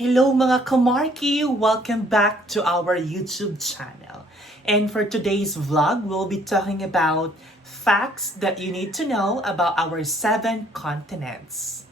Hello mga kamarki! Welcome back to our YouTube channel. And for today's vlog, we'll be talking about facts that you need to know about our 7 continents.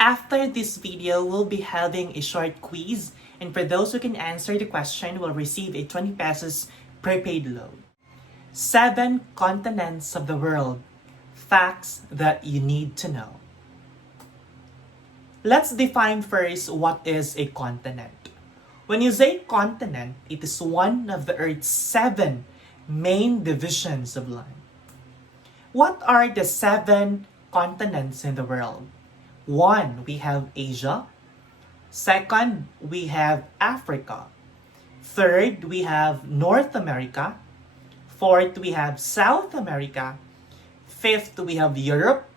After this video, we'll be having a short quiz, and for those who can answer the question will receive a 20 pesos prepaid loan. 7 continents of the world. Facts that you need to know. Let's define first what is a continent. When you say continent, it is one of the Earth's 7 main divisions of land. What are the 7 continents in the world? 1, we have Asia. 2nd, we have Africa. 3rd, we have North America. 4th, we have South America. 5th, we have Europe.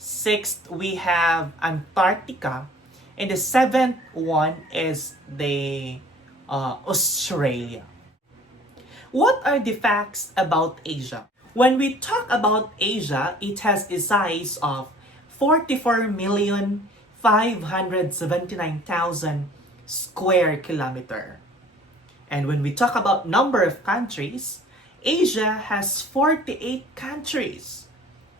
6th, we have Antarctica. And the 7th one is the Australia. What are the facts about Asia? When we talk about Asia, it has a size of 44,579,000 square kilometer. And when we talk about number of countries, Asia has 48 countries.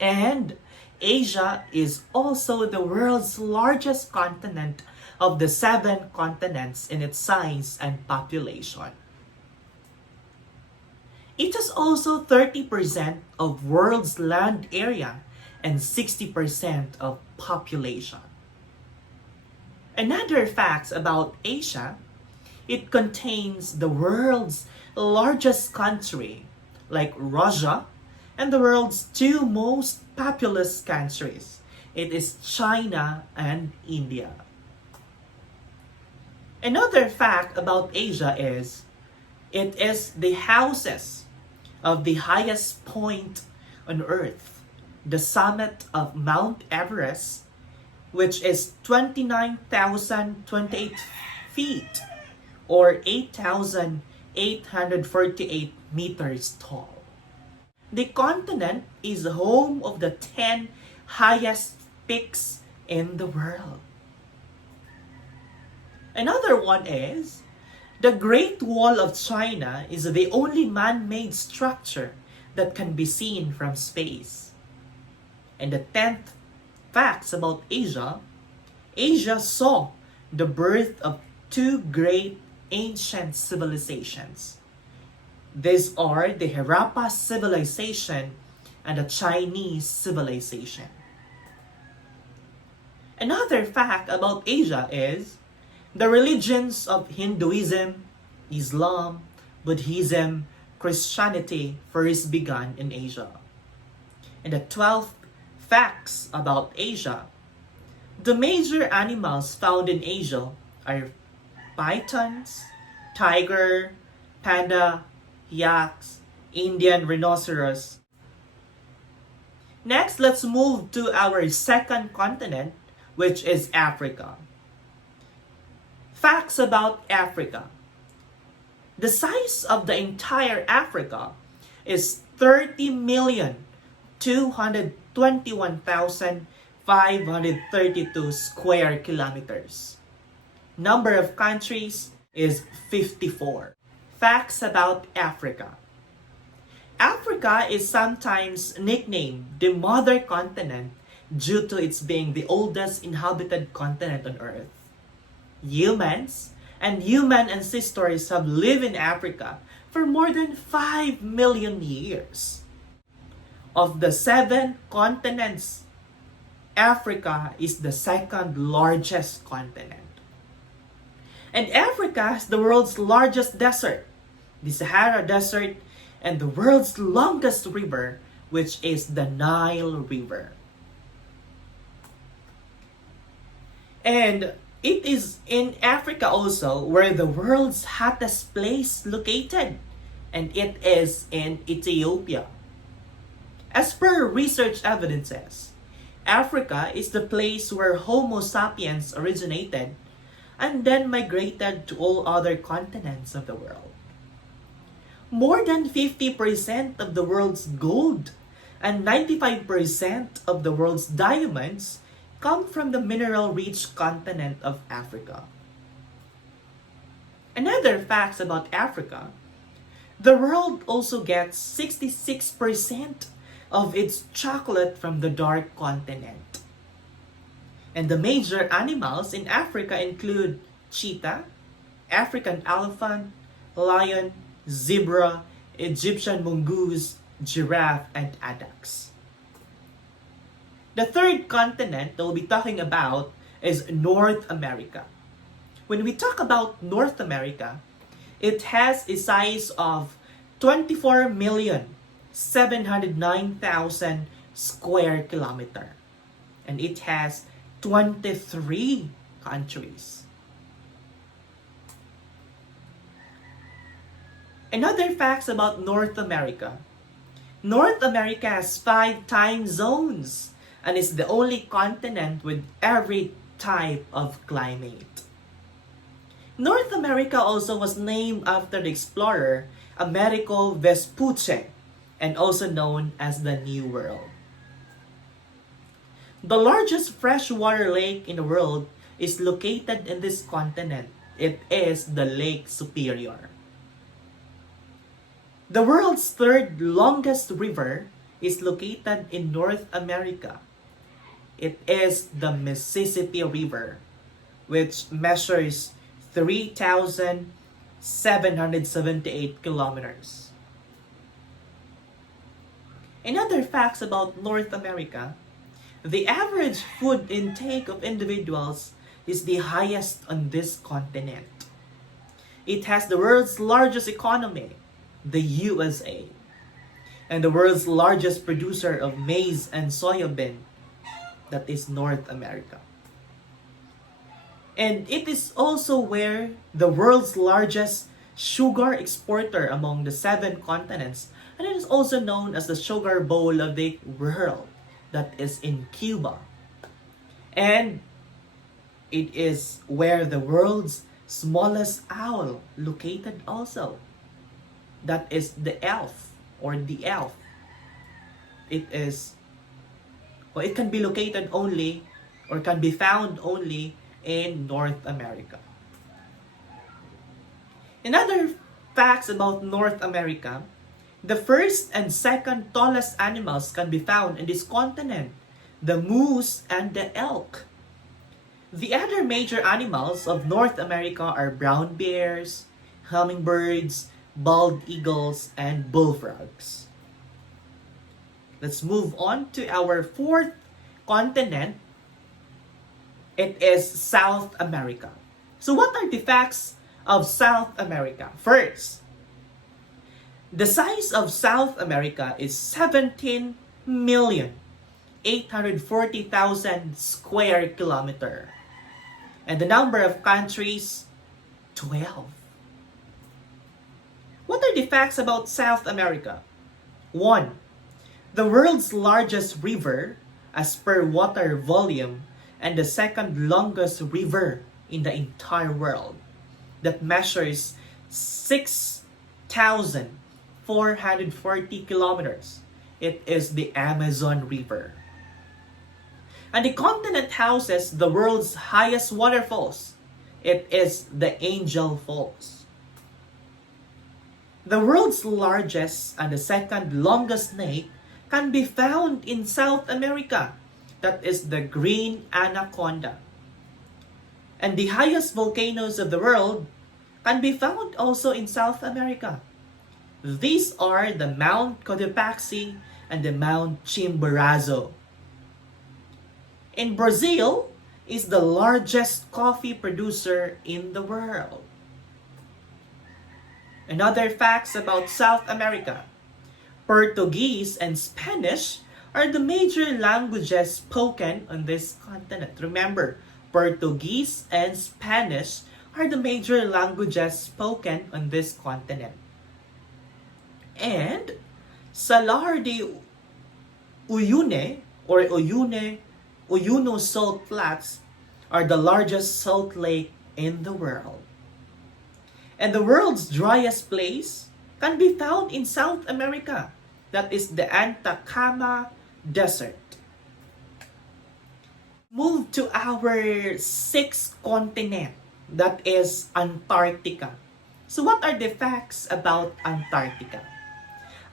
And Asia is also the world's largest continent of the 7 continents in its size and population. It is also 30% of world's land area and 60% of population. Another fact about Asia, it contains the world's largest country, like Russia, and the world's 2 most populous countries. It is China and India. Another fact about Asia is, it is the houses of the highest point on Earth, the summit of Mount Everest, which is 29,028 feet or 8,848 meters tall. The continent is home of the 10 highest peaks in the world. Another one is, the Great Wall of China is the only man-made structure that can be seen from space. And the 10th facts about Asia, Asia saw the birth of 2 great ancient civilizations. These are the Harappa civilization and the Chinese civilization. Another fact about Asia is, the religions of Hinduism, Islam, Buddhism, Christianity first began in Asia. And the 12th facts about Asia, the major animals found in Asia are pythons, tiger, panda, yaks, Indian rhinoceros. Next, let's move to our 2nd continent, which is Africa. Facts about Africa. The size of the entire Africa is 30,221,532 square kilometers. Number of countries is 54. Facts about Africa. Africa is sometimes nicknamed the Mother Continent due to its being the oldest inhabited continent on Earth. Humans and human ancestors have lived in Africa for more than 5 million years. Of the 7 continents, Africa is the 2nd largest continent. And Africa has the world's largest desert, the Sahara Desert, and the world's longest river, which is the Nile River. And It is in Africa also where the world's hottest place located, and it is in Ethiopia. As per research evidences, Africa is the place where Homo sapiens originated and then migrated to all other continents of the world. More than 50% of the world's gold and 95% of the world's diamonds come from the mineral-rich continent of Africa. Another fact about Africa, the world also gets 66% of its chocolate from the dark continent. And the major animals in Africa include cheetah, African elephant, lion, zebra, Egyptian mongoose, giraffe, and addax. The third continent that we'll be talking about is North America. When we talk about North America, it has a size of 24,709,000 square kilometer. And it has 23 countries. Another facts about North America. North America has 5 time zones and is the only continent with every type of climate. North America also was named after the explorer Amerigo Vespucci and also known as the New World. The largest freshwater lake in the world is located in this continent. It is the Lake Superior. The world's third longest river is located in North America. It is the Mississippi River, which measures 3,778 kilometers. Another facts about North America, the average food intake of individuals is the highest on this continent. It has the world's largest economy, the USA, and the world's largest producer of maize and soybean, that is North America. And it is also where the world's largest sugar exporter among the 7 continents, and it is also known as the sugar bowl of the world, that is in Cuba. And it is where the world's smallest owl located also, that is the elf or the elf. It can be located only or can be found only in North America. Another facts about North America, the first and second tallest animals can be found in this continent, the moose and the elk. The other major animals of North America are brown bears, hummingbirds, bald eagles, and bullfrogs. Let's move on to our fourth continent. It is South America. So what are the facts of South America? First, the size of South America is 17,840,000 square kilometer. And the number of countries, 12. What are the facts about South America? 1. The world's largest river as per water volume and the second longest river in the entire world that measures 6,440 kilometers. It is the Amazon River. And the continent houses the world's highest waterfalls. It is the Angel Falls. The world's largest and the second longest snake can be found in South America. That is the green anaconda. And the highest volcanoes of the world can be found also in South America. These are the Mount Cotopaxi and the Mount Chimborazo. In Brazil is the largest coffee producer in the world. Another facts about South America. Portuguese and Spanish are the major languages spoken on this continent. Remember, Portuguese and Spanish are the major languages spoken on this continent. And Salar de Uyuni or Uyuno salt flats are the largest salt lake in the world. And the world's driest place can be found in South America. That is the Atacama Desert. Move to our sixth continent, that is Antarctica. So what are the facts about Antarctica?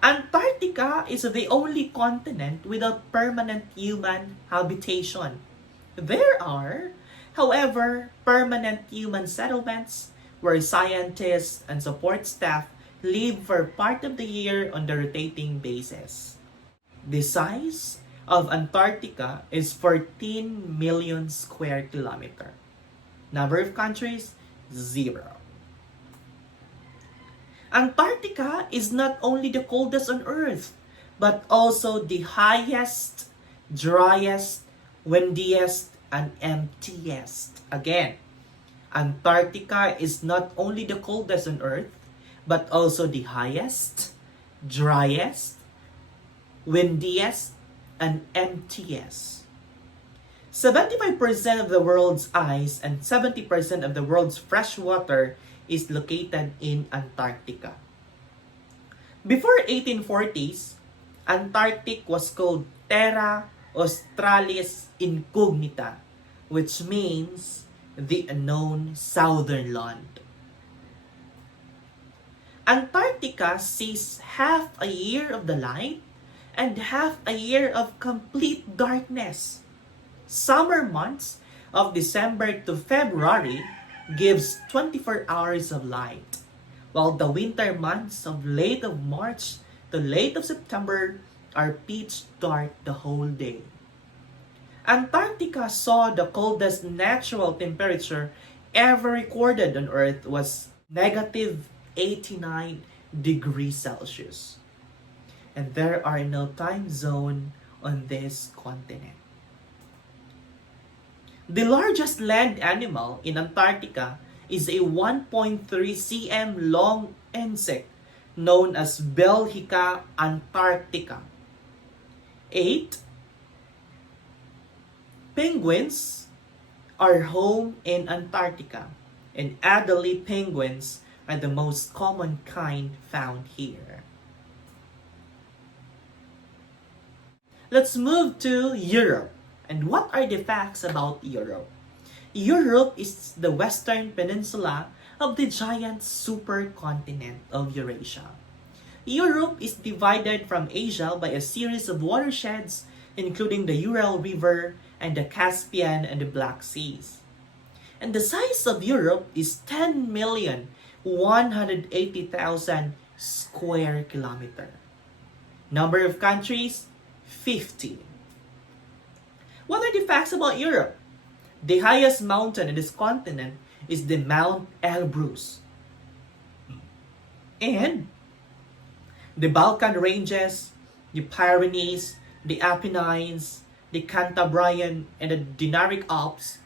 Antarctica is the only continent without permanent human habitation. There are, however, permanent human settlements where scientists and support staff live for part of the year on the rotating basis. The size of Antarctica is 14 million square kilometer. Number of countries, 0. Antarctica is not only the coldest on Earth, but also the highest, driest, windiest, and emptiest. Again, Antarctica is not only the coldest on Earth, but also the highest, driest, windiest, and emptiest. 75% of the world's ice and 70% of the world's fresh water is located in Antarctica. Before 1840s, Antarctic was called Terra Australis Incognita, which means the unknown southern land. Antarctica sees half a year of the light and half a year of complete darkness. Summer months of December to February gives 24 hours of light, while the winter months of late of March to late of September are pitch dark the whole day. Antarctica saw the coldest natural temperature ever recorded on Earth was negative 89 degrees Celsius. And there are no time zone on this continent. The largest land animal in Antarctica is a 1.3 cm long insect known as Belgica antarctica. 8. Penguins are home in Antarctica, and Adelie penguins are the most common kind found here. Let's move to Europe. And what are the facts about Europe? Europe is the western peninsula of the giant supercontinent of Eurasia. Europe is divided from Asia by a series of watersheds, including the Ural River and the Caspian and the Black Seas. And the size of Europe is 10,180,000 square kilometer. Number of countries, 50. What are the facts about Europe? The highest mountain in this continent is the Mount Elbrus. And the Balkan ranges, the Pyrenees, the Apennines, the Cantabrian, and the Dinaric Alps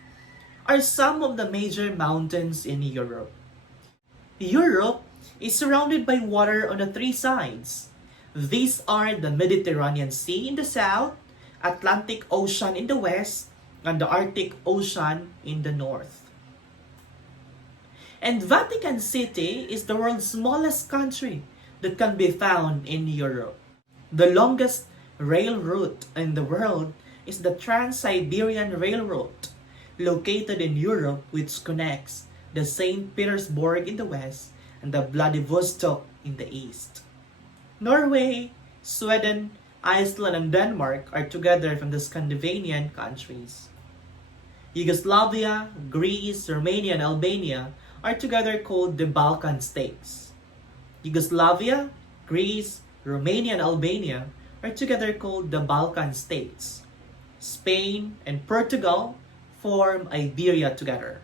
are some of the major mountains in Europe. Europe is surrounded by water on the three sides. These are the Mediterranean Sea in the south, Atlantic Ocean in the west, and the Arctic Ocean in the north. And Vatican City is the world's smallest country that can be found in Europe. The longest rail route in the world is the Trans-Siberian Railroad, located in Europe, which connects the St. Petersburg in the west and the Vladivostok in the east. Norway, Sweden, Iceland, and Denmark are together from the Scandinavian countries. Yugoslavia, Greece, Romania, and Albania are together called the Balkan states. Yugoslavia, Greece, Romania, and Albania are together called the Balkan states. Spain and Portugal form Iberia together.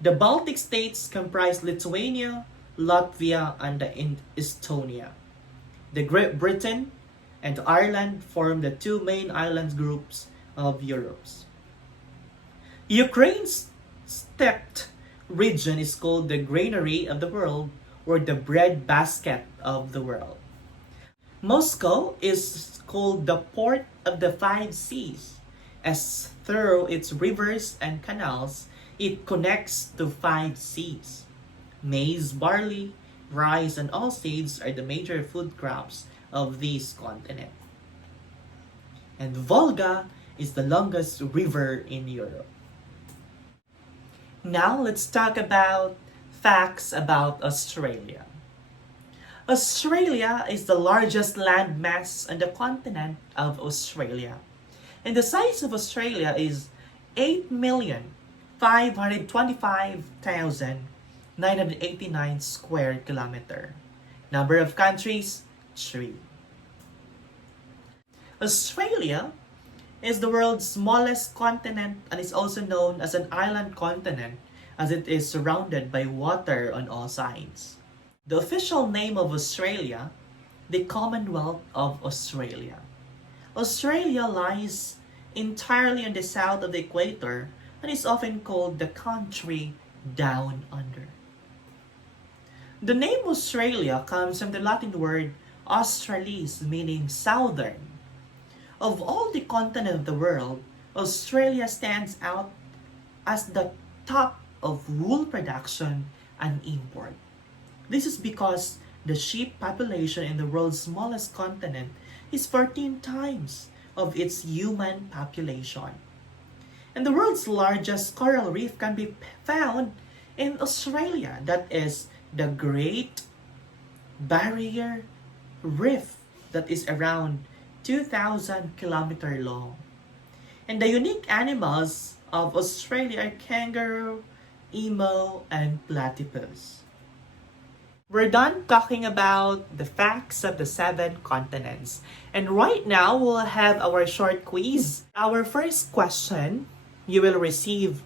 The Baltic states comprise Lithuania, Latvia, and Estonia. The Great Britain and Ireland form the two main island groups of Europe. Ukraine's stepped region is called the granary of the world or the bread basket of the world. Moscow is called the port of the five seas, as through its rivers and canals, it connects to five seas. Maize, barley, rice, and oilseeds are the major food crops of this continent. And Volga is the longest river in Europe. Now let's talk about facts about Australia. Australia is the largest landmass on the continent of Australia. And the size of Australia is 8,525,989 square kilometer. Number of countries, 3. Australia is the world's smallest continent and is also known as an island continent as it is surrounded by water on all sides. The official name of Australia, the Commonwealth of Australia. Australia lies entirely on the south of the equator and is often called the country down under. The name Australia comes from the Latin word australis, meaning southern. Of all the continents of the world, Australia stands out as the top of wool production and import. This is because the sheep population in the world's smallest continent is 14 times of its human population. And the world's largest coral reef can be found in Australia, that is the Great Barrier Reef, that is around 2,000 kilometers long. And the unique animals of Australia are kangaroo, emu, and platypus. We're done talking about the facts of the 7 continents. And right now, we'll have our short quiz. Our first question, you will receive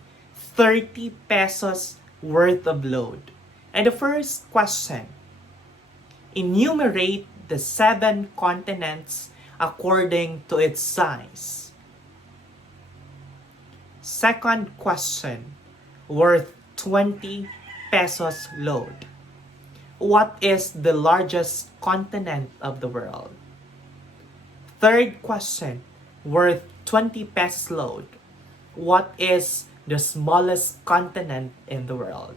30 pesos worth of load. And the first question, enumerate the 7 continents according to its size. Second question, worth 20 pesos load. What is the largest continent of the world? Third question, worth 20 pesos load. What is the smallest continent in the world?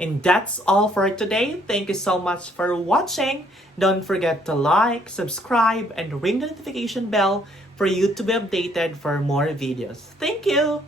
And that's all for today. Thank you so much for watching. Don't forget to like, subscribe, and ring the notification bell for you to be updated for more videos. Thank you!